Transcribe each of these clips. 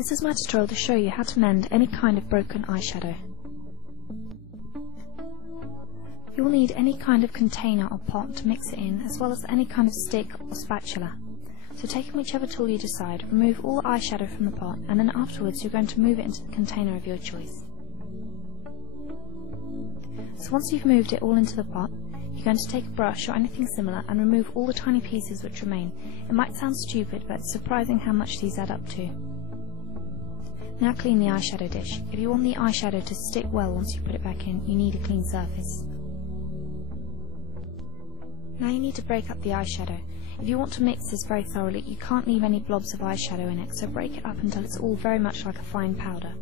This is my tutorial to show you how to mend any kind of broken eyeshadow. You will need any kind of container or pot to mix it in, as well as any kind of stick or spatula. So taking whichever tool you decide, remove all the eyeshadow from the pot, and then afterwards you're going to move it into the container of your choice. So once you've moved it all into the pot, you're going to take a brush or anything similar and remove all the tiny pieces which remain. It might sound stupid, but it's surprising how much these add up to. Now clean the eyeshadow dish. If you want the eyeshadow to stick well once you put it back in, you need a clean surface. Now you need to break up the eyeshadow. If you want to mix this very thoroughly, you can't leave any blobs of eyeshadow in it, so break it up until it's all very much like a fine powder.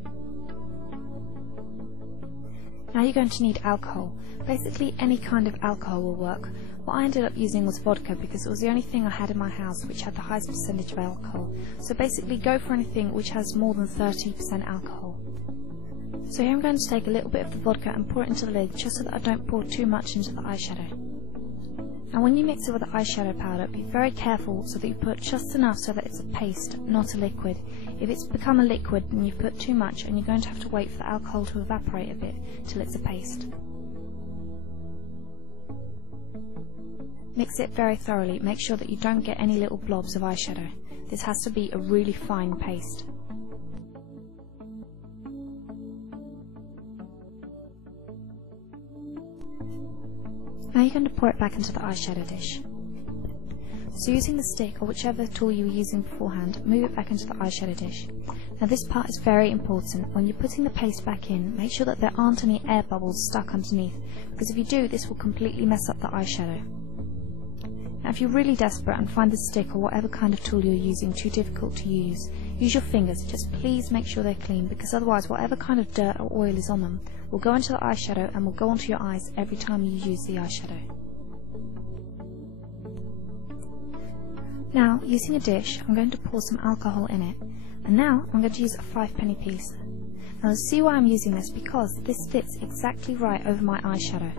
Now you're going to need alcohol. Basically any kind of alcohol will work. What I ended up using was vodka because it was the only thing I had in my house which had the highest percentage of alcohol. So basically go for anything which has more than 30% alcohol. So here I'm going to take a little bit of the vodka and pour it into the lid just so that I don't pour too much into the eyeshadow. Now when you mix it with the eyeshadow powder, be very careful so that you put just enough so that it's a paste, not a liquid. If it's become a liquid, then you've put too much and you're going to have to wait for the alcohol to evaporate a bit till it's a paste. Mix it very thoroughly. Make sure that you don't get any little blobs of eyeshadow. This has to be a really fine paste. Now you're going to pour it back into the eyeshadow dish. So using the stick or whichever tool you were using beforehand, move it back into the eyeshadow dish. Now this part is very important. When you're putting the paste back in, make sure that there aren't any air bubbles stuck underneath, because if you do, this will completely mess up the eyeshadow. Now if you're really desperate and find the stick or whatever kind of tool you're using too difficult to use your fingers. Just please make sure they're clean, because otherwise whatever kind of dirt or oil is on them will go into the eyeshadow and will go onto your eyes every time you use the eyeshadow. Now, using a dish, I'm going to pour some alcohol in it, and now I'm going to use a 5p piece. Now see why I'm using this, because this fits exactly right over my eyeshadow.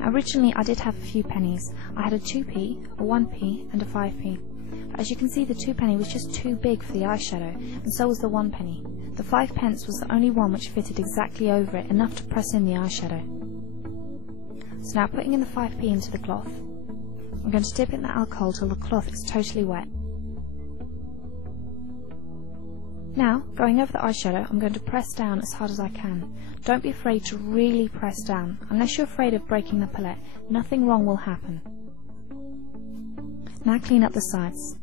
Now originally I did have a few pennies. I had a 2p, a 1p and a 5p. But as you can see, the 2p was just too big for the eyeshadow, and so was the 1p. The 5p was the only one which fitted exactly over it, enough to press in the eyeshadow. So now putting in the 5p into the cloth, I'm going to dip it in the alcohol till the cloth is totally wet. Now, going over the eyeshadow, I'm going to press down as hard as I can. Don't be afraid to really press down. Unless you're afraid of breaking the palette, nothing wrong will happen. Now clean up the sides.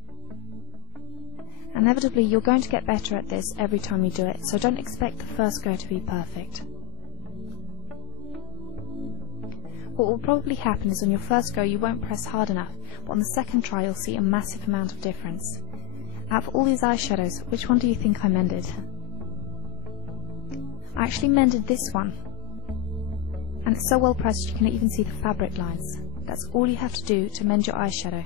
Inevitably, you're going to get better at this every time you do it, so don't expect the first go to be perfect. What will probably happen is on your first go you won't press hard enough, but on the second try you'll see a massive amount of difference. Out of all these eyeshadows, which one do you think I mended? I actually mended this one, and it's so well pressed you can even see the fabric lines. That's all you have to do to mend your eyeshadow.